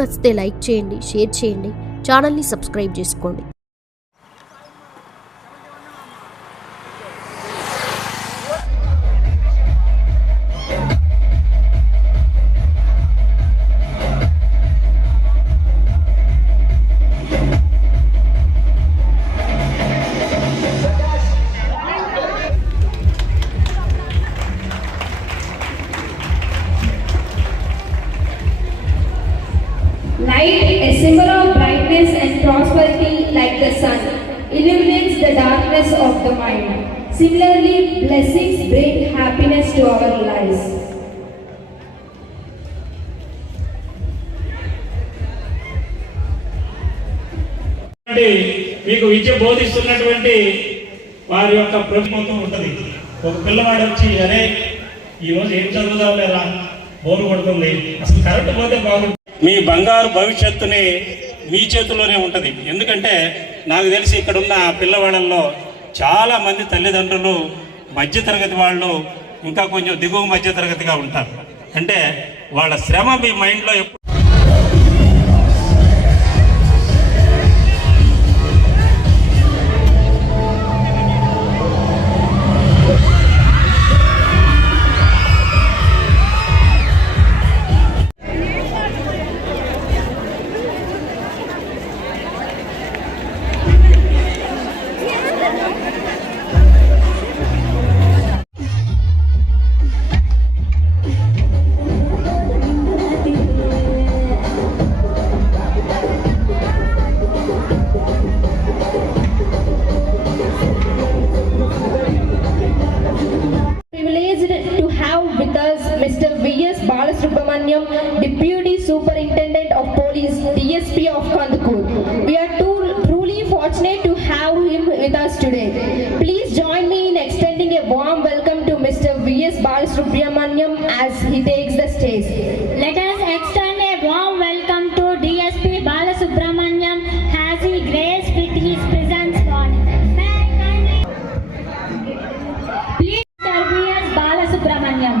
నచ్చితే లైక్ చేయండి, షేర్ చేయండి, ఛానల్ని సబ్స్క్రైబ్ చేసుకోండి. Light, a symbol of brightness and prosperity like the sun, illuminates the darkness of the mind. Similarly, blessings bring happiness to our lives. మీకు విద్య బోధిస్తున్నటువంటి వారి యొక్క ప్రభుత్వం ఉంటుంది. ఒక పిల్లవాడు వచ్చి అరే ఈరోజు ఏం చదువుదాం లేదా బోరు కొడుతుంది, అసలు కరెక్ట్ పోతే బాగుంటుంది. మీ బంగారు భవిష్యత్తుని మీ చేతిలోనే ఉంటుంది. ఎందుకంటే నాకు తెలిసి ఇక్కడున్న పిల్లవాళ్ళల్లో చాలామంది తల్లిదండ్రులు మధ్యతరగతి వాళ్ళు, ఇంకా కొంచెం దిగువ మధ్యతరగతిగా ఉంటారు. అంటే వాళ్ళ శ్రమ మీ మైండ్లో ఎప్పుడు Mr. V.S. Balasubramaniam, Deputy Superintendent of Police, DSP of Kandakur. We are truly fortunate to have him with us today. Please join me in extending a warm welcome to Mr. V.S. Balasubramaniam as he takes the stage. Let us extend a warm welcome to DSP Balasubramaniam as he graced with his presence morning. Please, Mr. V.S. Balasubramaniam.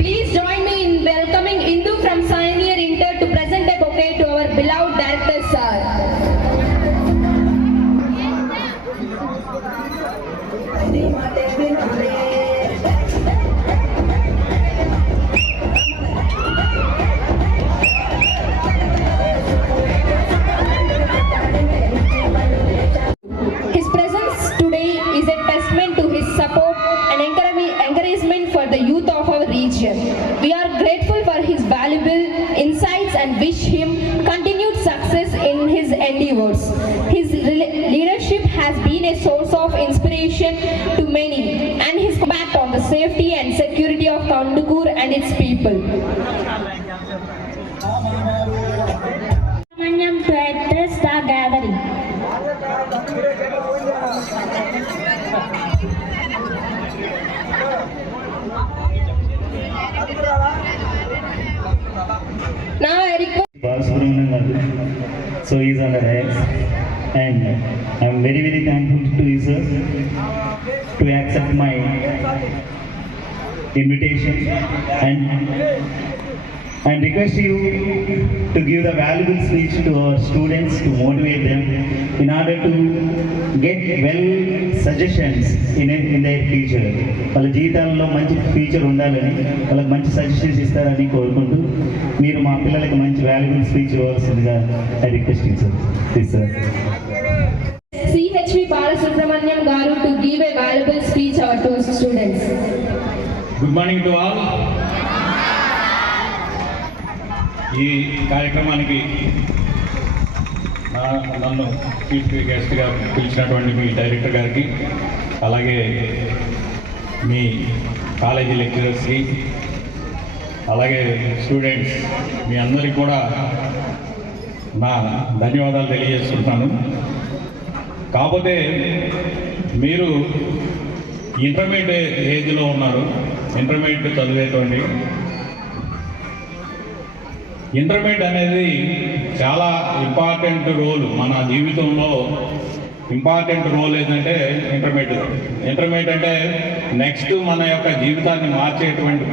Please join me in welcoming Indu from Pioneer Inter to present a bouquet to our beloved director sir. His presence today is a testament to his support and encouragement for the youth of our region. We are grateful for his valuable insights and wish him continued success in his endeavors. His leadership has been a source of inspiration to many, and his impact on the safety and security of Kandakur and its people. To address the gathering. Now I request so he is on the rise, and I am very thankful to you sir to accept my invitation, and request you to give the valuable speech to our students to motivate them in order to get well suggestions in their future. వాళ్ళ జీవితాల్లో మంచి future ఉండాలని, వాళ్ళకి మంచి suggestions ఇస్తారని కోరుకుంటూ మీరు మా పిల్లలకి మంచి వాల్యుబుల్ స్పీచ్ ఇవ్వాల్సిందిగా I request you sir. Please sir. CHV Balasubramaniam garu to give a valuable speech to our students. Good morning to all. ఈ కార్యక్రమానికి నన్ను చీఫ్ గెస్ట్గా పిలిచినటువంటి మీ డైరెక్టర్ గారికి, అలాగే మీ కాలేజీ లెక్చరర్స్కి, అలాగే స్టూడెంట్స్ మీ అందరికీ కూడా నా ధన్యవాదాలు తెలియజేస్తున్నాను. కాకపోతే మీరు ఇంటర్మీడియట్ ఏజ్లో ఉన్నారు, ఇంటర్మీడియట్ చదివేటువంటి. ఇంటర్మీడియట్ అనేది చాలా ఇంపార్టెంట్ రోల్ మన జీవితంలో. ఇంపార్టెంట్ రోల్ ఏంటంటే ఇంటర్మీడియట్ అంటే నెక్స్ట్ మన యొక్క జీవితాన్ని మార్చేటువంటి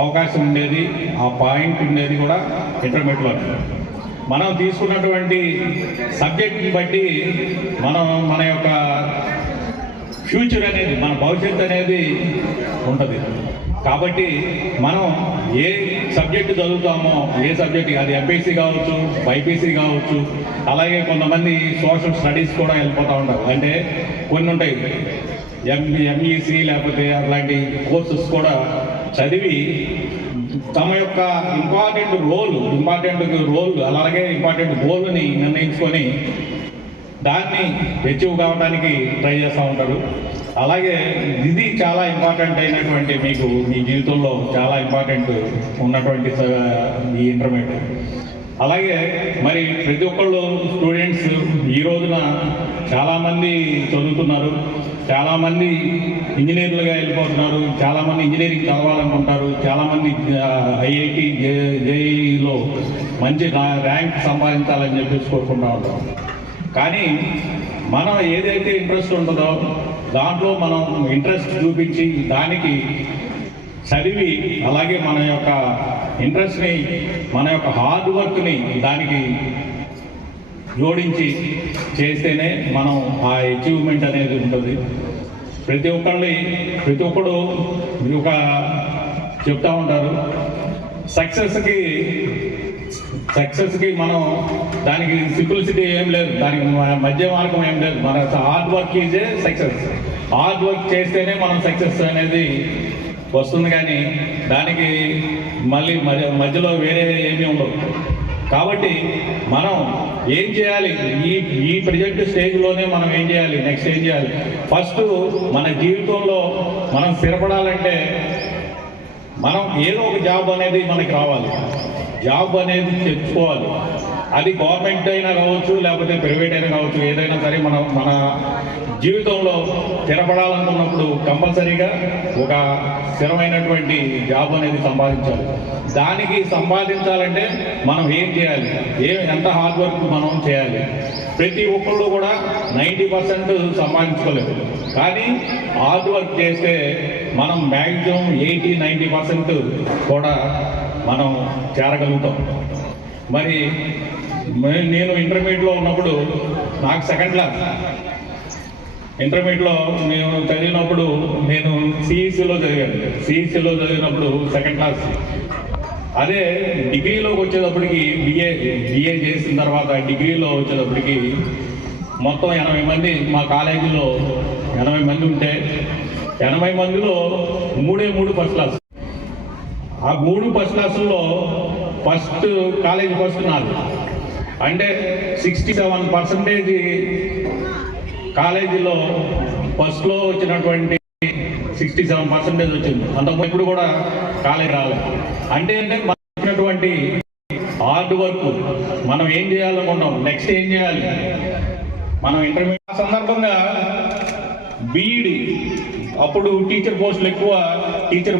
అవకాశం ఉండేది, ఆ పాయింట్ ఉండేది కూడా ఇంటర్మీడియట్లో. మనం తీసుకున్నటువంటి సబ్జెక్ట్ని బట్టి మన యొక్క ఫ్యూచర్ అనేది, మన భవిష్యత్తు అనేది ఉంటుంది. కాబట్టి మనం ఏ సబ్జెక్టు చదువుతామో, ఏ సబ్జెక్ట్, అది ఎంపీసీ కావచ్చు, బైపీసీ కావచ్చు, అలాగే కొంతమంది సోషల్ స్టడీస్ కూడా వెళ్ళిపోతూ ఉంటారు. అంటే కొన్ని ఉంటాయి ఎంఈసీ లేకపోతే అలాంటి కోర్సెస్ కూడా చదివి తమ యొక్క ఇంపార్టెంట్ రోల్ అలాగే ఇంపార్టెంట్ గోల్ని నిర్ణయించుకొని దాన్ని అచీవ్ కావడానికి ట్రై చేస్తూ ఉంటారు. అలాగే ఇది చాలా ఇంపార్టెంట్ అయినటువంటి, మీకు మీ జీవితంలో చాలా ఇంపార్టెంట్ ఉన్నటువంటి ఈ ఇంటర్మీడియట్. అలాగే మరి ప్రతి ఒక్కళ్ళు స్టూడెంట్స్ ఈ రోజున చాలామంది చదువుతున్నారు, చాలామంది ఇంజనీర్లుగా వెళ్ళిపోతున్నారు, చాలామంది ఇంజనీరింగ్ చదవాలనుకుంటారు, చాలామంది ఐఐటి జేఈలో మంచి ర్యాంక్ సంపాదించాలని చెప్పేసి కోరుకుంటూ ఉంటాం. కానీ మనం ఏదైతే ఇంట్రెస్ట్ ఉంటుందో దాంట్లో మనం ఇంట్రెస్ట్ చూపించి దానికి చదివి, అలాగే మన యొక్క ఇంట్రెస్ట్ని, మన యొక్క హార్డ్ వర్క్ని దానికి జోడించి చేస్తేనే మనం ఆ అచీవ్మెంట్ అనేది ఉంటుంది. ప్రతి ఒక్కడు ఒక చెప్తా ఉంటారు, సక్సెస్కి మనం దానికి సింప్లిసిటీ ఏం లేదు, దానికి మధ్య మార్గం ఏం లేదు. మన hard work is a success. Hard work చేస్తేనే మనం సక్సెస్ అనేది వస్తుంది, కానీ దానికి మళ్ళీ మధ్యలో వేరే ఏమీ ఉండదు. కాబట్టి మనం ఏం చేయాలి, ఈ ప్రజెంట్ స్టేజ్లోనే మనం ఏం చేయాలి, నెక్స్ట్ ఏం చేయాలి? ఫస్ట్ మన జీవితంలో మనం స్థిరపడాలంటే మనం ఏదో ఒక జాబ్ అనేది మనకి రావాలి, జాబ్ అనేది తెచ్చుకోవాలి. అది గవర్నమెంట్ అయినా కావచ్చు, లేకపోతే ప్రైవేట్ అయినా కావచ్చు, ఏదైనా సరే మన జీవితంలో స్థిరపడాలనుకున్నప్పుడు కంపల్సరీగా ఒక స్థిరమైనటువంటి జాబ్ అనేది సంపాదించాలి. దానికి సంపాదించాలంటే మనం ఏం చేయాలి, ఎంత హార్డ్ వర్క్ మనం చేయాలి. ప్రతి ఒక్కళ్ళు కూడా 90% సంపాదించుకోలేదు, కానీ హార్డ్ వర్క్ చేస్తే మనం మ్యాక్సిమం 80-90% కూడా మనం చేరగలుగుతాం. మరి నేను ఇంటర్మీడియట్లో ఉన్నప్పుడు నాకు సెకండ్ క్లాస్, ఇంటర్మీడియట్లో నేను చదివినప్పుడు నేను సిఈసీలో చదివినప్పుడు సెకండ్ క్లాస్. అదే డిగ్రీలోకి వచ్చేటప్పటికి బిఏ చేసిన తర్వాత డిగ్రీలో వచ్చేటప్పటికి మొత్తం 80 మంది మా కాలేజీలో 80 మంది ఉంటే 80 మందిలో 3 ఫస్ట్ క్లాస్. ఆ 3 ఫస్ట్ క్లాసుల్లో కాలేజీ ఫస్ట్ నాది. అంటే 67% కాలేజీలో ఫస్ట్లో వచ్చినటువంటి 67% వచ్చింది. అంతకుముందు కూడా కాలేజీ రాలేదు. అంటే మనం వచ్చినటువంటి హార్డ్ వర్క్, మనం ఏం చేయాలనుకున్నాం, నెక్స్ట్ ఏం చేయాలి, మనం ఇంటర్మీడియట్ సందర్భంగా బీఈడి, అప్పుడు టీచర్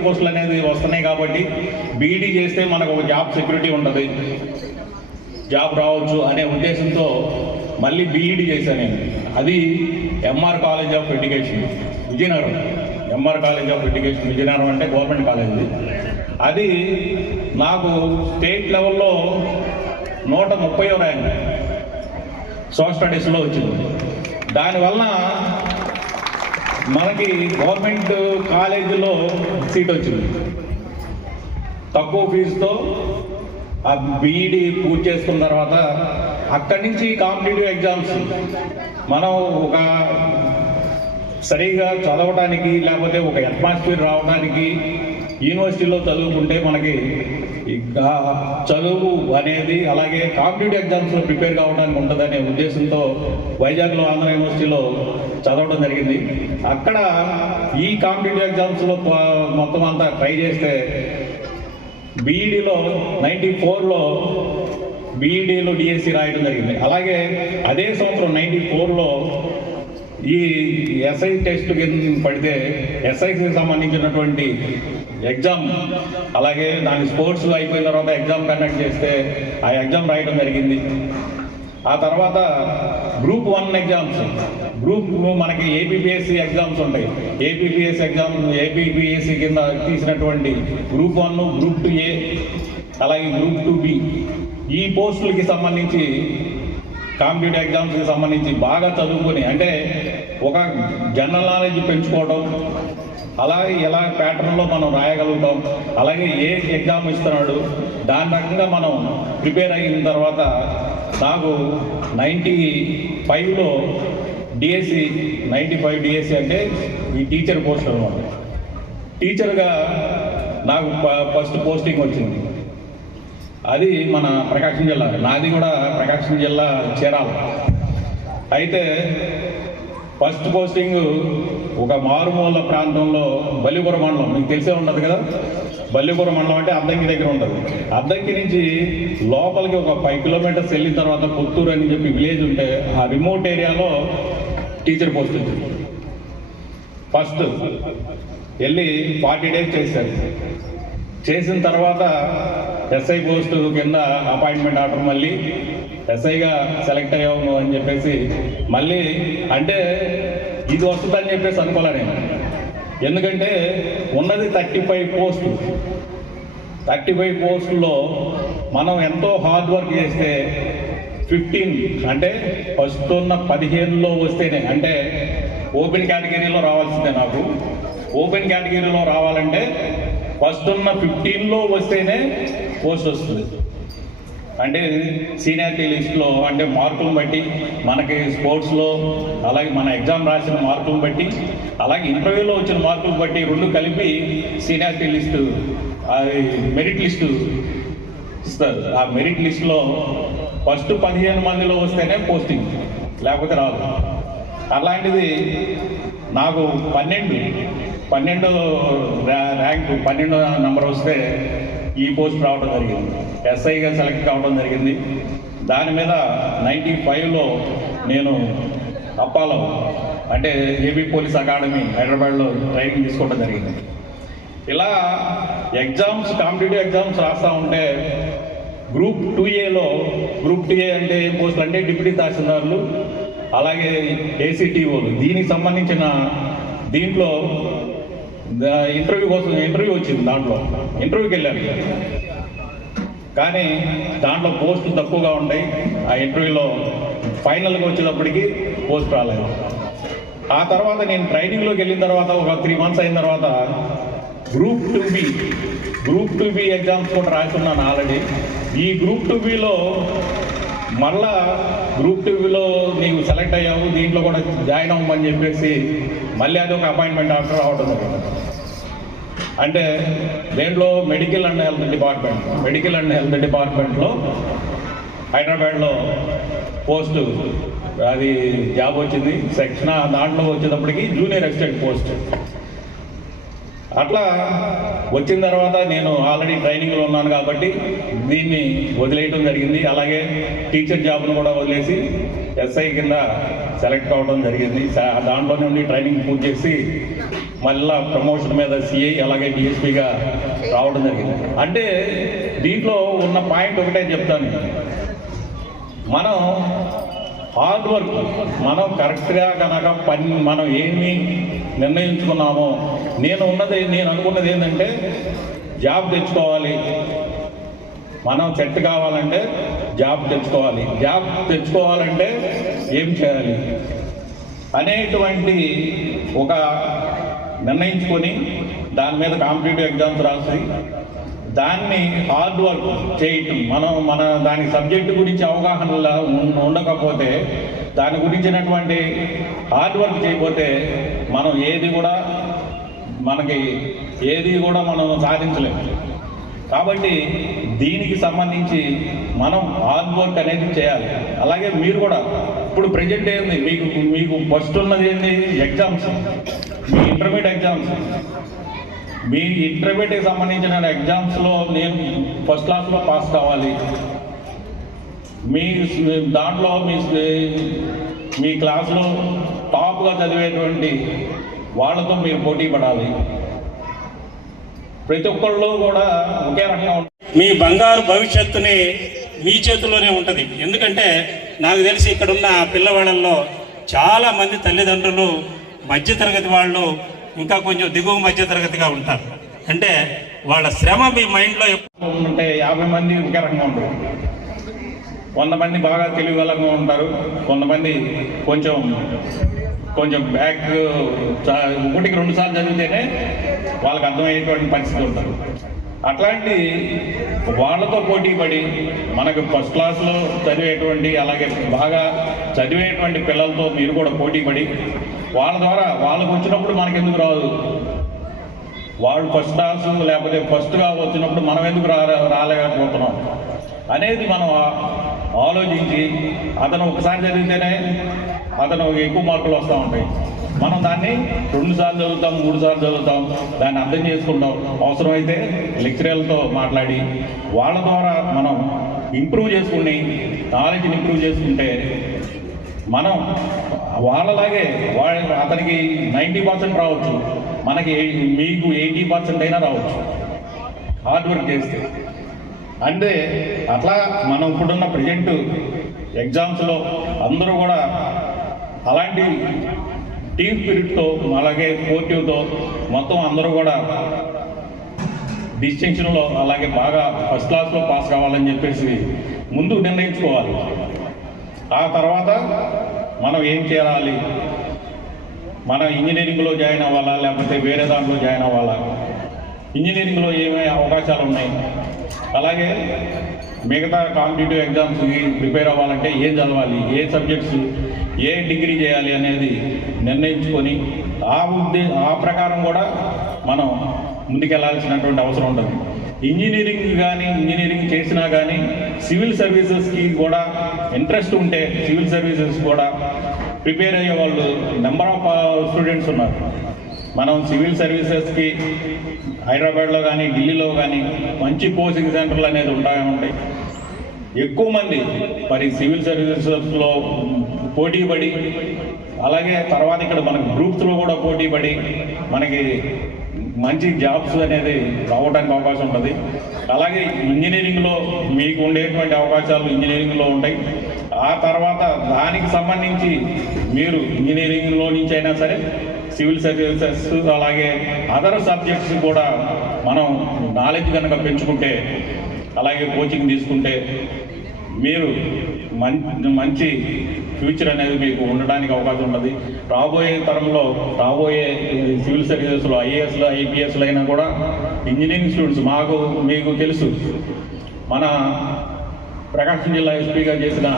పోస్టులు అనేది వస్తున్నాయి. కాబట్టి బీఈడి చేస్తే మనకు ఒక జాబ్ సెక్యూరిటీ ఉంటుంది, జాబ్ రావచ్చు అనే ఉద్దేశంతో మళ్ళీ బీఈడి చేశాను నేను. అది MR college of education Vizianagaram. MR college of education Vizianagaram అంటే గవర్నమెంట్ కాలేజ్. అది నాకు స్టేట్ లెవెల్లో 130వ ర్యాంక్ సోషల్ స్టడీస్లో వచ్చింది. దానివల్ల మనకి గవర్నమెంట్ కాలేజీలో సీట్ వచ్చింది. తక్కువ ఫీజుతో ఆ బీఈడి పూర్తి చేసుకున్న తర్వాత అక్కడి నుంచి కాంపిటేటివ్ ఎగ్జామ్స్ మనం ఒక సరిగా చదవడానికి, లేకపోతే ఒక అట్మాస్ఫియర్ రావడానికి యూనివర్సిటీలో చదువుకుంటే మనకి చదువు అనేది, అలాగే కాంపిటేటివ్ ఎగ్జామ్స్లో ప్రిపేర్ కావడానికి ఉంటుందనే ఉద్దేశంతో వైజాగ్లో ఆంధ్ర యూనివర్సిటీలో చదవడం జరిగింది. అక్కడ ఈ కాంపిటేటివ్ ఎగ్జామ్స్లో మొత్తం అంతా ట్రై చేస్తే బీఈడీలో 94లో బీఈడీలో డిఎస్సి రాయడం జరిగింది. అలాగే అదే సంవత్సరం 94లో ఈ ఎస్ఐ టెస్ట్ పడితే ఎస్ఐకి సంబంధించినటువంటి ఎగ్జామ్, అలాగే దాని స్పోర్ట్స్ అయిపోయిన తర్వాత ఎగ్జామ్ కండక్ట్ చేస్తే ఆ ఎగ్జామ్ రాయడం జరిగింది. ఆ తర్వాత గ్రూప్ 1 ఎగ్జామ్స్, గ్రూప్ మనకి ఏపీపీఎస్సీ ఎగ్జామ్స్ ఉంటాయి. ఏపీపీఎస్సీ ఎగ్జామ్, ఏపీపీఎస్సీ కింద తీసినటువంటి గ్రూప్ 1, గ్రూప్ 2A, అలాగే గ్రూప్ 2B ఈ పోస్టులకి సంబంధించి కాంపిటేటివ్ ఎగ్జామ్స్కి సంబంధించి బాగా చదువుకొని, అంటే ఒక జనరల్ నాలెడ్జ్ పెంచుకోవడం, అలాగే ఎలా ప్యాటర్న్లో మనం రాయగలుగుతాం, అలాగే ఏ ఎగ్జామ్ ఇస్తున్నాడు దాని రకంగా మనం ప్రిపేర్ అయిన తర్వాత నాకు 95లో డిఎస్సి, 95 డిఎస్సి అంటే ఈ టీచర్ పోస్ట్ అనమాట. టీచర్గా నాకు ఫస్ట్ పోస్టింగ్ వచ్చింది. అది మన ప్రకాశం జిల్లా, నాది కూడా ప్రకాశం జిల్లా చీరాల. అయితే ఫస్ట్ పోస్టింగ్ ఒక మారుమూల ప్రాంతంలో బల్లిపురం మండలం, మీకు తెలిసే ఉండదు కదా. బల్లిపురం మండలం అంటే అద్దంకి దగ్గర ఉంటుంది. అద్దంకి నుంచి లోపలికి ఒక 5 కిలోమీటర్స్ వెళ్ళిన తర్వాత పుత్తూరు అని చెప్పి విలేజ్ ఉంటే ఆ రిమోట్ ఏరియాలో టీచర్ పోస్ట్ వచ్చింది. ఫస్ట్ వెళ్ళి 40 డేస్ చేశారు. చేసిన తర్వాత ఎస్ఐ పోస్టు కింద అపాయింట్మెంట్ ఆర్డర్, మళ్ళీ ఎస్ఐగా సెలెక్ట్ అయ్యాము అని చెప్పేసి మళ్ళీ, అంటే ఇది వస్తుందని చెప్పేసి అనుకోలే నేను. ఎందుకంటే ఉన్నది 35 పోస్టులు. 35 పోస్టుల్లో మనం ఎంతో హార్డ్ వర్క్ చేస్తే 15, అంటే ఫస్ట్ ఉన్న 15లో వస్తేనే, అంటే ఓపెన్ కేటగిరీలో రావాల్సిందే. నాకు ఓపెన్ కేటగిరీలో రావాలంటే ఫస్ట్ ఉన్న 15లో వస్తేనే పోస్ట్ వస్తుంది. అంటే సీనియారిటీ లిస్టులో, అంటే మార్కులను బట్టి మనకి స్పోర్ట్స్లో, అలాగే మన ఎగ్జామ్ రాసిన మార్కులను బట్టి, అలాగే ఇంటర్వ్యూలో వచ్చిన మార్కులను బట్టి రెండు కలిపి సీనియారిటీ లిస్టు, అది మెరిట్ లిస్టు ఇస్తారు. ఆ మెరిట్ లిస్టులో ఫస్ట్ 15 మందిలో వస్తేనే పోస్టింగ్, లేకపోతే రాదు. అలాంటిది నాకు 12 ర్యాంకు, 12 నెంబర్ వస్తే ఈ పోస్ట్ రావడం జరిగింది. ఎస్ఐగా సెలెక్ట్ కావడం జరిగింది. దాని మీద 95లో నేను అప్పాలో, అంటే ఏపీ పోలీస్ అకాడమీ హైదరాబాద్లో ట్రైనింగ్ తీసుకోవడం జరిగింది. ఇలా ఎగ్జామ్స్, కాంపిటేటివ్ ఎగ్జామ్స్ రాస్తూ ఉంటే గ్రూప్ 2Aలో, గ్రూప్ 2A అంటే ఏం పోస్టులు అంటే డిప్యూటీ తహసీల్దార్లు, అలాగే ఏసీటీఓలు. దీనికి సంబంధించిన దీంట్లో ఇంటర్వ్యూ కోసం ఇంటర్వ్యూ వచ్చింది. దాంట్లో ఇంటర్వ్యూకి వెళ్ళాను, కానీ దాంట్లో పోస్టులు తక్కువగా ఉంటాయి. ఆ ఇంటర్వ్యూలో ఫైనల్గా వచ్చేటప్పటికి పోస్ట్ రాలేదు. ఆ తర్వాత నేను ట్రైనింగ్లోకి వెళ్ళిన తర్వాత ఒక 3 మంత్స్ అయిన తర్వాత గ్రూప్ 2B ఎగ్జామ్స్ కూడా రాస్తున్నాను ఆల్రెడీ. ఈ గ్రూప్ 2Bలో మళ్ళా గ్రూప్ 2Bలో నీవు సెలెక్ట్ అయ్యావు, దీంట్లో కూడా జాయిన్ అవ్వమని చెప్పేసి మళ్ళీ అది ఒక అపాయింట్మెంట్ ఆర్డర్ రావడం జరిగింది. అంటే దేంట్లో మెడికల్ అండ్ హెల్త్ డిపార్ట్మెంట్లో హైదరాబాద్లో పోస్టు, అది జాబ్ వచ్చింది సెక్షన్. దాంట్లో వచ్చేటప్పటికి జూనియర్ అసిస్టెంట్ పోస్ట్. అట్లా వచ్చిన తర్వాత నేను ఆల్రెడీ ట్రైనింగ్లో ఉన్నాను కాబట్టి దీన్ని వదిలేయడం జరిగింది. అలాగే టీచర్ జాబ్ను కూడా వదిలేసి ఎస్ఐ కింద సెలెక్ట్ కావడం జరిగింది. దాంట్లోనే ఉండి ట్రైనింగ్ పూర్తి చేసి మళ్ళీ ప్రమోషన్ మీద సిఐ, అలాగే డిఎస్పీగా రావడం జరిగింది. అంటే దీంట్లో ఉన్న పాయింట్ ఒకటే చెప్తాను, మనం హార్డ్ వర్క్, మనం కరెక్ట్గా కనుక మనం ఏమి నిర్ణయించుకున్నామో, నేను అనుకున్నది ఏంటంటే జాబ్ తెచ్చుకోవాలి, మనం సెట్ కావాలంటే జాబ్ తెచ్చుకోవాలి, జాబ్ తెచ్చుకోవాలంటే ఏం చేయాలి అనేటువంటి ఒక నిర్ణయించుకొని దాని మీద కాంపిటేటివ్ ఎగ్జామ్స్ రాసి దాన్ని హార్డ్ వర్క్ చేయటం, మన దాని సబ్జెక్టు గురించి అవగాహన ఉండకపోతే, దాని గురించినటువంటి హార్డ్ వర్క్ చేయకపోతే మనం ఏది కూడా మనం సాధించలేము. కాబట్టి దీనికి సంబంధించి మనం హార్డ్ వర్క్ అనేది చేయాలి. అలాగే మీరు కూడా ఇప్పుడు ప్రజెంట్ ఏంది, మీకు ఫస్ట్ ఉన్నది ఏంటి, ఎగ్జామ్స్, మీ ఇంటర్మీడియట్ ఎగ్జామ్స్. మీ ఇంటర్మీడియట్కి సంబంధించిన ఎగ్జామ్స్లో నేను ఫస్ట్ క్లాస్లో పాస్ కావాలి, మీ దాంట్లో మీ క్లాస్లో టాప్గా చదివేటువంటి వాళ్ళతో మీరు పోటీ పడాలి. ప్రతి ఒక్కళ్ళు కూడా ఒకే రకంగా ఉంటుంది. మీ బంగారు భవిష్యత్తుని మీ చేతుల్లోనే ఉంటుంది. ఎందుకంటే నాకు తెలిసి ఇక్కడున్న పిల్లవాళ్ళల్లో చాలా మంది తల్లిదండ్రులు మధ్యతరగతి వాళ్ళు, ఇంకా కొంచెం దిగువ మధ్యతరగతిగా ఉంటారు. అంటే వాళ్ళ శ్రమ మీ మైండ్లో ఉంటే 50 మంది ఒకే రకంగా ఉంటారు. 100 మంది బాగా తెలివిగలంగా ఉంటారు, కొంతమంది కొంచెం బ్యాక్ 1కి 2 సార్లు చదివితేనే వాళ్ళకి అర్థమయ్యేటువంటి పరిస్థితి ఉంటారు. అట్లాంటి వాళ్ళతో పోటీ పడి మనకు ఫస్ట్ క్లాస్లో చదివేటువంటి, అలాగే బాగా చదివేటువంటి పిల్లలతో మీరు కూడా పోటీ పడి వాళ్ళ ద్వారా వాళ్ళకు వచ్చినప్పుడు మనకు ఎందుకు రాదు, వాళ్ళు ఫస్ట్ క్లాసు లేకపోతే ఫస్ట్గా వచ్చినప్పుడు మనం ఎందుకు రాలేకపోతున్నాం అనేది మనం ఆలోచించి, అతను ఒకసారి చదివితేనే అతను ఎక్కువ మార్కులు వస్తూ ఉంటాయి. మనం దాన్ని 2 సార్లు చదువుతాం, 3 సార్లు చదువుతాం, దాన్ని అర్థం చేసుకుంటాం. అవసరమైతే లెక్చరర్లతో మాట్లాడి వాళ్ళ ద్వారా మనం ఇంప్రూవ్ చేసుకుని నాలెడ్జ్ని ఇంప్రూవ్ చేసుకుంటే మనం వాళ్ళలాగే అతనికి 90% రావచ్చు, మీకు 80% అయినా రావచ్చు హార్డ్ వర్క్ చేస్తే. అంటే అట్లా మనం ఇప్పుడున్న ప్రజెంట్ ఎగ్జామ్స్లో అందరూ కూడా అలాంటి టీమ్ స్పిరిట్తో, అలాగే స్పోర్టివ్తో మొత్తం అందరూ కూడా డిస్టింక్షన్లో, అలాగే బాగా ఫస్ట్ క్లాస్లో పాస్ కావాలని చెప్పేసి ముందు నిర్ణయించుకోవాలి. ఆ తర్వాత మనం ఏం చేయాలి, మనం ఇంజనీరింగ్లో జాయిన్ అవ్వాలా లేకపోతే వేరే దాంట్లో జాయిన్ అవ్వాలా, ఇంజనీరింగ్లో ఏమేమి అవకాశాలు ఉన్నాయి, అలాగే మిగతా కాంపిటేటివ్ ఎగ్జామ్స్కి ప్రిపేర్ అవ్వాలంటే ఏం చదవాలి, ఏ సబ్జెక్ట్స్, ఏ డిగ్రీ చేయాలి అనేది నిర్ణయించుకొని ఆ ప్రకారం కూడా మనం ముందుకెళ్లాల్సినటువంటి అవసరం ఉంటుంది. ఇంజనీరింగ్ చేసినా కానీ సివిల్ సర్వీసెస్కి కూడా ఇంట్రెస్ట్ ఉంటే సివిల్ సర్వీసెస్ కూడా ప్రిపేర్ అయ్యే వాళ్ళు నెంబర్ ఆఫ్ స్టూడెంట్స్ ఉన్నారు. మనం సివిల్ సర్వీసెస్కి హైదరాబాద్లో కానీ ఢిల్లీలో కానీ మంచి కోచింగ్ సెంటర్లు అనేది ఉంటాయి. ఎక్కువ మంది మరి సివిల్ సర్వీసెస్లో పోటీ పడి, అలాగే తర్వాత ఇక్కడ మనకు గ్రూప్స్లో కూడా పోటీ పడి మనకి మంచి జాబ్స్ అనేది రావడానికి అవకాశం ఉంటుంది. అలాగే ఇంజనీరింగ్లో మీకు ఉండేటువంటి అవకాశాలు ఇంజనీరింగ్లో ఉంటాయి. ఆ తర్వాత దానికి సంబంధించి మీరు ఇంజనీరింగ్లో నుంచి అయినా సరే సివిల్ సర్వీసెస్, అలాగే అదర్ సబ్జెక్ట్స్ కూడా మనం నాలెడ్జ్ కనుక పెంచుకుంటే, అలాగే కోచింగ్ తీసుకుంటే మీరు మంచి ఫ్యూచర్ అనేది మీకు ఉండడానికి అవకాశం ఉంటుంది. రాబోయే తరంలో సివిల్ సర్వీసెస్లో ఐఏఎస్లు ఐపీఎస్లు అయినా కూడా ఇంజనీరింగ్ స్టూడెంట్స్ మీకు తెలుసు, మన ప్రకాశం జిల్లా ఎస్పీగా చేసిన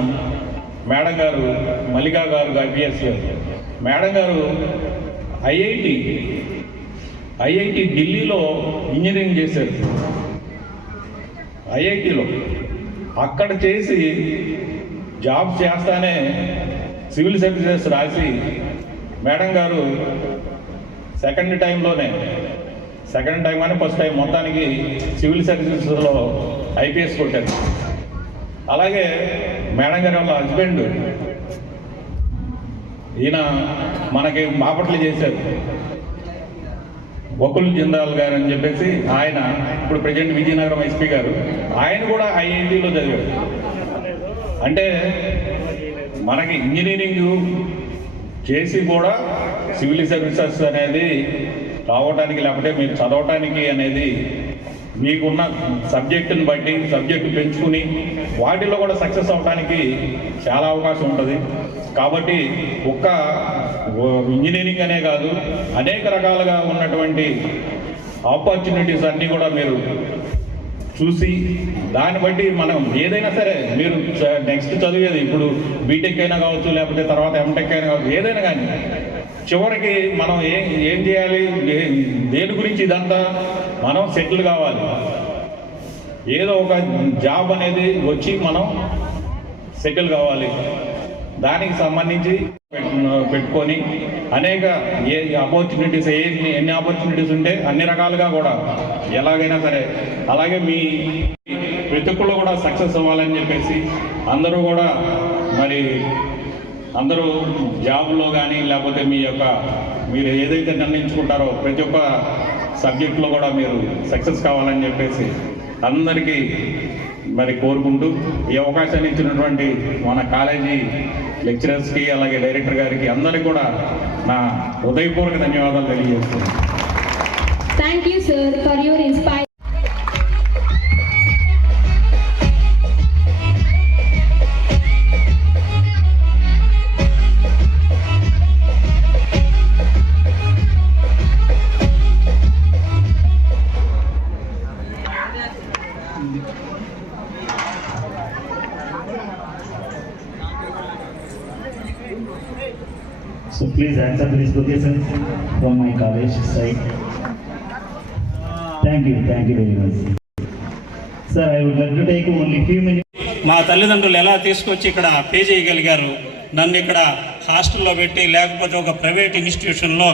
మేడం గారు మల్లికా గారు ఐపీఎస్ గారు, మేడం గారు ఐఐటి ఢిల్లీలో ఇంజనీరింగ్ చేశారు. ఐఐటిలో అక్కడ చేసి జాబ్ చేస్తానే సివిల్ సర్వీసెస్ రాసి మేడం గారు సెకండ్ టైం అని ఫస్ట్ టైం మొత్తానికి సివిల్ సర్వీసెస్లో ఐపీఎస్ కొట్టారు. అలాగే మేడం గారి వాళ్ళ హస్బెండ్ ఈయన మనకి బాపట్లు చేశారు, వకుల్ జిందాల్ గారు అని చెప్పేసి, ఆయన ఇప్పుడు ప్రజెంట్ విజయనగరం ఎస్పీ గారు, ఆయన కూడా ఐఐటీలో చదివారు. అంటే మనకి ఇంజనీరింగ్ చేసి కూడా సివిల్ సర్వీసెస్ అనేది రావడానికి లేకపోతే మీరు చదవటానికి అనేది మీకున్న సబ్జెక్టుని బట్టి సబ్జెక్టు పెంచుకుని వాటిలో కూడా సక్సెస్ అవ్వడానికి చాలా అవకాశం ఉంటుంది. కాబట్టి ఒక్క ఇంజనీరింగ్ అనే కాదు, అనేక రకాలుగా ఉన్నటువంటి ఆపర్చునిటీస్ అన్నీ కూడా మీరు చూసి దాన్ని బట్టి మనం ఏదైనా సరే మీరు నెక్స్ట్ చదివేది ఇప్పుడు బీటెక్ అయినా కావచ్చు, లేకపోతే తర్వాత ఎంటెక్ అయినా కావచ్చు, ఏదైనా కానీ చివరికి మనం ఏం చేయాలి, దేని గురించి ఇదంతా మనం సెటిల్ కావాలి. ఏదో ఒక జాబ్ అనేది వచ్చి మనం సెటిల్ కావాలి. దానికి సంబంధించి పెట్టుకొని అనేక ఆపర్చునిటీస్ ఎన్ని ఆపర్చునిటీస్ ఉంటే అన్ని రకాలుగా కూడా ఎలాగైనా సరే, అలాగే మీ ప్రతి ఒక్కళ్ళు కూడా సక్సెస్ అవ్వాలని చెప్పేసి అందరూ కూడా మరి అందరూ జాబ్లో కానీ లేకపోతే మీరు ఏదైతే నిర్ణయించుకుంటారో ప్రతి ఒక్క సబ్జెక్టులో కూడా మీరు సక్సెస్ కావాలని చెప్పేసి అందరికీ మరి కోరుకుంటూ ఈ అవకాశాన్ని ఇచ్చినటువంటి మన కాలేజీ లెక్చరర్స్కి అలాగే డైరెక్టర్ గారికి అందరికీ కూడా నా హృదయపూర్వక ధన్యవాదాలు తెలియజేస్తున్నాను. Thank you, sir, for your inspiring. So please accept this bouquet from my college side. Thank you very much. Sir, I would like to take only few minutes. మా తల్లిదండ్రులు ఎలా తీసుకొచ్చి ఇక్కడ పే చేయగలిగారు, నన్ను ఇక్కడ హాస్టల్లో పెట్టి లేకపోతే ఒక ప్రైవేట్ ఇన్స్టిట్యూషన్లో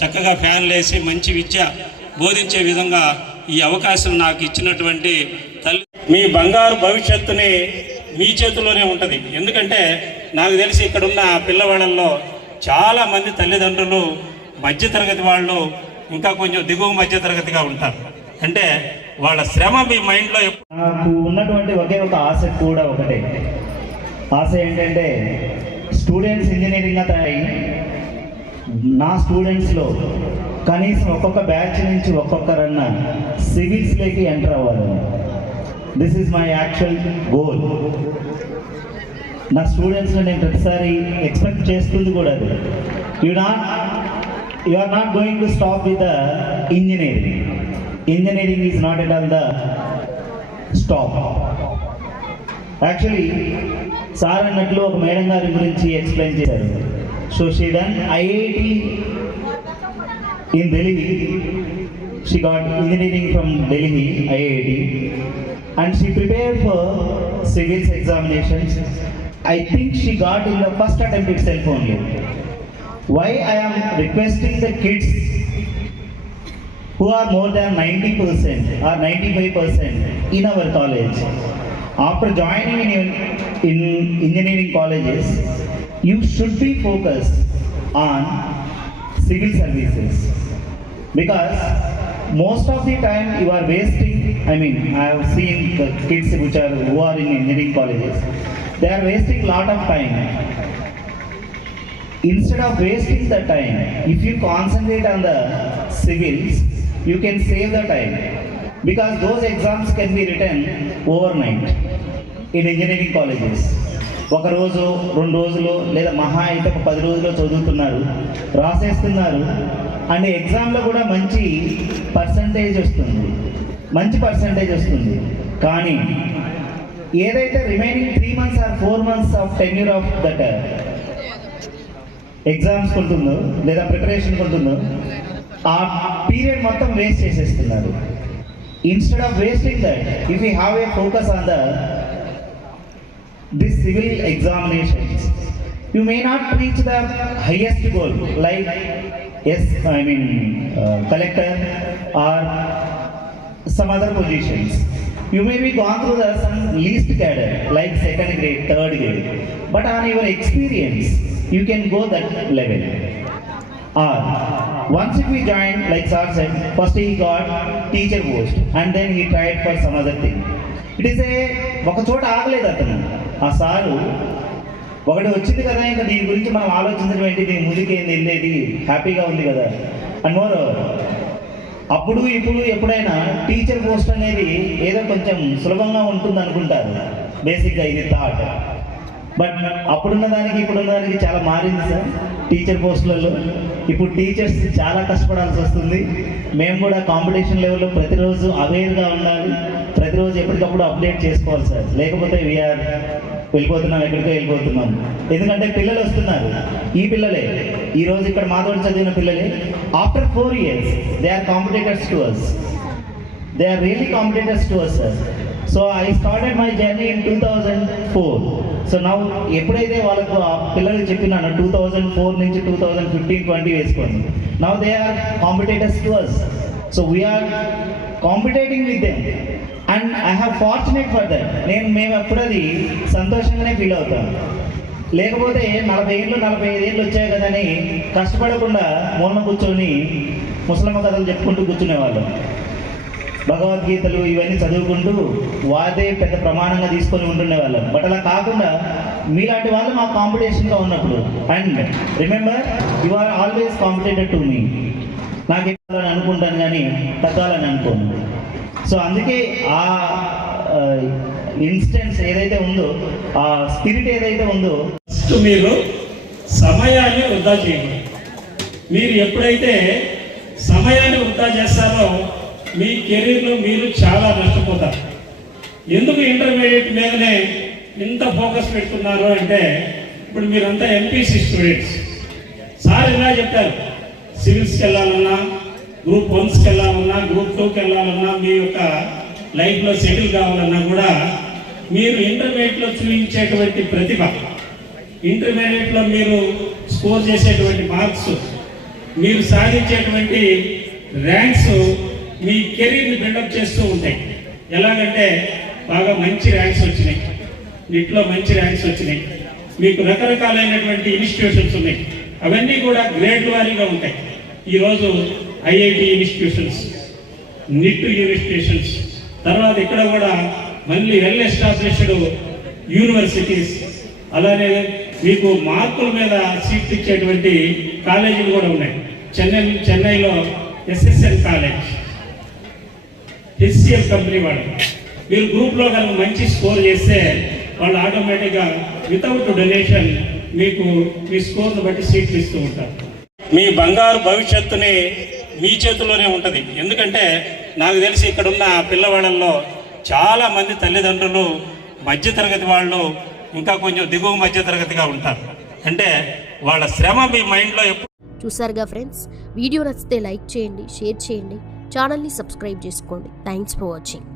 చక్కగా ఫ్యాన్లు వేసి మంచి విద్య బోధించే విధంగా ఈ అవకాశం నాకు ఇచ్చినటువంటి తల్లి, మీ బంగారు భవిష్యత్తుని మీ చేతుల్లోనే ఉంటుంది. ఎందుకంటే నాకు తెలిసి ఇక్కడున్న పిల్లవాళ్ళల్లో చాలామంది తల్లిదండ్రులు మధ్యతరగతి వాళ్ళు, ఇంకా కొంచెం దిగువ మధ్యతరగతిగా ఉంటారు. అంటే వాళ్ళ శ్రమ మీ మైండ్లో నాకు ఉన్నటువంటి ఒకే ఒక ఆశ కూడా ఒకటే. ఆశ ఏంటంటే స్టూడెంట్స్ ఇంజనీరింగ్ అయ్యి నా స్టూడెంట్స్లో కనీసం ఒక్కొక్క బ్యాచ్ నుంచి ఒక్కొక్కరన్నా సివిల్స్లోకి ఎంటర్ అవ్వాలి. This is my actual goal. నా స్టూడెంట్స్లో నేను ప్రతిసారి ఎక్స్పెక్ట్ చేస్తుంది కూడా అది. You are not going to stop with the engineering. Engineering is not at all the stop. Actually, sir అన్నట్లు ఒక మేడం గారి గురించి ఎక్స్ప్లెయిన్ చేశారు. So she done IIT in Delhi. She got engineering from Delhi IIT and she prepared for civils examinations. I think she got in the first attempt itself only. Why I am requesting the kids who are more than 90% or 95% in our college, after joining in engineering colleges, you should be focused on civil services, because most of the time you are wasting, I have seen the kids who are in engineering colleges, they are wasting lot of time. Instead of wasting the time, if you concentrate on the civils, you can save the time, because those exams can be written overnight in engineering colleges. ఒక రోజు 2 రోజులు లేదా మహా అయితే ఒక 10 రోజుల్లో చదువుతున్నారు, రాసేస్తున్నారు, and ఎగ్జామ్లో కూడా మంచి పర్సంటేజ్ వస్తుంది. కానీ ఏదైతే remaining 3 months or 4 months of tenure of that exams ఉంటుందో లేదా ప్రిపరేషన్ ఉంటుందో, ఆ పీరియడ్ మొత్తం వేస్ట్ చేసేస్తున్నారు. Instead of wasting that, if you have a focus on this civil examinations, you may not reach the highest goal like collector or some other positions. You may be gone through some least cadre like 2nd grade, 3rd grade, but on your experience you can go that level. Or once if we joined, like sir said, first he got teacher post and then he tried for some other thing. It is ఒక చోట ఆగలేదు అతను. ఆ sir ఒకటి వచ్చింది కదా, ఇంకా దీని గురించి మనం ఆలోచించడం ఏంటి, దీని ముందుకు ఏంది వెళ్ళేది, హ్యాపీగా ఉంది కదా అండ్ మోర్ అప్పుడు ఇప్పుడు ఎప్పుడైనా టీచర్ పోస్ట్ అనేది ఏదో కొంచెం సులభంగా ఉంటుంది అనుకుంటారు బేసిక్గా, ఇది థాట్. బట్ అప్పుడున్న దానికి ఇప్పుడున్న దానికి చాలా మారింది సార్ టీచర్ పోస్టులలో. ఇప్పుడు టీచర్స్ చాలా కష్టపడాల్సి వస్తుంది. మేము కూడా కాంపిటీషన్ లెవెల్లో ప్రతిరోజు అవేర్గా ఉండాలి, ప్రతిరోజు ఎప్పటికప్పుడు అప్డేట్ చేసుకోవాలి సార్. లేకపోతే వీఆర్ ఎక్కడికో వెళ్ళిపోతున్నాం. ఎందుకంటే పిల్లలు వస్తున్నారు, ఈ పిల్లలే ఈరోజు ఇక్కడ మాతో చదివిన పిల్లలే after 4 years they are competitors to us. They are really competitors to us sir. So I started my journey in 2004. సో నా ఎప్పుడైతే వాళ్ళకు ఆ పిల్లలకు చెప్పినాను 2004 నుంచి 2015-20 వేసుకోండి, now they are competitors to us. So we are competing with them and I have fortunate for that. మేము ఎప్పుడు అది సంతోషంగానే ఫీల్ అవుతాం. లేకపోతే 40 ఏళ్ళు 45 ఏళ్ళు వచ్చాయి కదని కష్టపడకుండా మూలన కూర్చొని ముసలమ్మ కథలు చెప్పుకుంటూ కూర్చునేవాళ్ళు, భగవద్గీతలు ఇవన్నీ చదువుకుంటూ వాదే పెద్ద ప్రమాణంగా తీసుకొని ఉంటుండేవాళ్ళం. బట్ అలా కాకుండా మీలాంటి వాళ్ళు మా కాంపిటీషన్గా ఉన్నప్పుడు, and remember you are always competed to me. నాకు ఎక్కాలని అనుకుంటాను కానీ తగ్గాలని అనుకోను. సో అందుకే ఆ ఇన్స్టెన్స్ ఏదైతే ఉందో, ఆ స్పిరిట్ ఏదైతే ఉందో, ఫస్ట్ మీరు సమయాన్ని వృధా చేయండి. మీరు ఎప్పుడైతే సమయాన్ని వృధా చేస్తారో మీ కెరీర్లో మీరు చాలా నష్టపోతారు. ఎందుకు ఇంటర్మీడియట్ మీదనే ఇంత ఫోకస్ పెడుతున్నారు అంటే, ఇప్పుడు మీరంతా ఎంపీసీ స్టూడెంట్స్. సార్ ఇలా చెప్పారు, సివిల్స్కి వెళ్ళాలన్నా, గ్రూప్ 1కి వెళ్ళాలన్నా, గ్రూప్ 2కి వెళ్ళాలన్నా, మీ యొక్క లైఫ్లో సెటిల్ కావాలన్నా కూడా మీరు ఇంటర్మీడియట్లో చూపించేటువంటి ప్రతిభ, ఇంటర్మీడియట్లో మీరు స్కోర్ చేసేటువంటి మార్క్స్, మీరు సాధించేటువంటి ర్యాంక్స్ మీ కెరీర్ని బిల్డప్ చేస్తూ ఉంటాయి. ఎలాగంటే బాగా మంచి ర్యాంక్స్ వచ్చినాయి, నీట్లో మంచి ర్యాంక్స్ వచ్చినాయి, మీకు రకరకాలైనటువంటి ఇన్స్టిట్యూషన్స్ ఉన్నాయి, అవన్నీ కూడా గ్రేడ్ వారీగా ఉంటాయి. ఈరోజు ఐఐటి ఇన్స్టిట్యూషన్స్, నిట్ ఇన్స్టిట్యూషన్స్, తర్వాత ఇక్కడ కూడా మళ్ళీ వెల్ ఎస్టాబ్లిష్డ్ యూనివర్సిటీస్, అలానే మీకు మార్కుల మీద సీట్లు ఇచ్చేటువంటి కాలేజీలు కూడా ఉన్నాయి. చెన్నైలో ఎస్ఎస్ఎన్ కాలేజ్, హెచ్సిఎల్ కంపెనీ వాళ్ళు, మీరు గ్రూప్లో కనుక మంచి స్కోర్ చేస్తే వాళ్ళు ఆటోమేటిక్గా వితౌట్ డొనేషన్ మీకు మీ స్కోర్ను బట్టి సీట్లు ఇస్తూ ఉంటారు. మీ బంగారు భవిష్యత్తుని మీ చేతిలోనే ఉంటుంది. ఎందుకంటే నాకు తెలిసి ఇక్కడున్న పిల్లవాళ్ళల్లో చాలా మంది తల్లిదండ్రులు మధ్యతరగతి వాళ్ళు, ఇంకా కొంచెం దిగువ మధ్యతరగతిగా ఉంటారు. అంటే వాళ్ళ శ్రమ మీ మైండ్లో ఎప్పుడు. చూసారుగా ఫ్రెండ్స్, వీడియో నచ్చితే లైక్ చేయండి, షేర్ చేయండి, ఛానల్ని సబ్స్క్రైబ్ చేసుకోండి. Thanks for watching.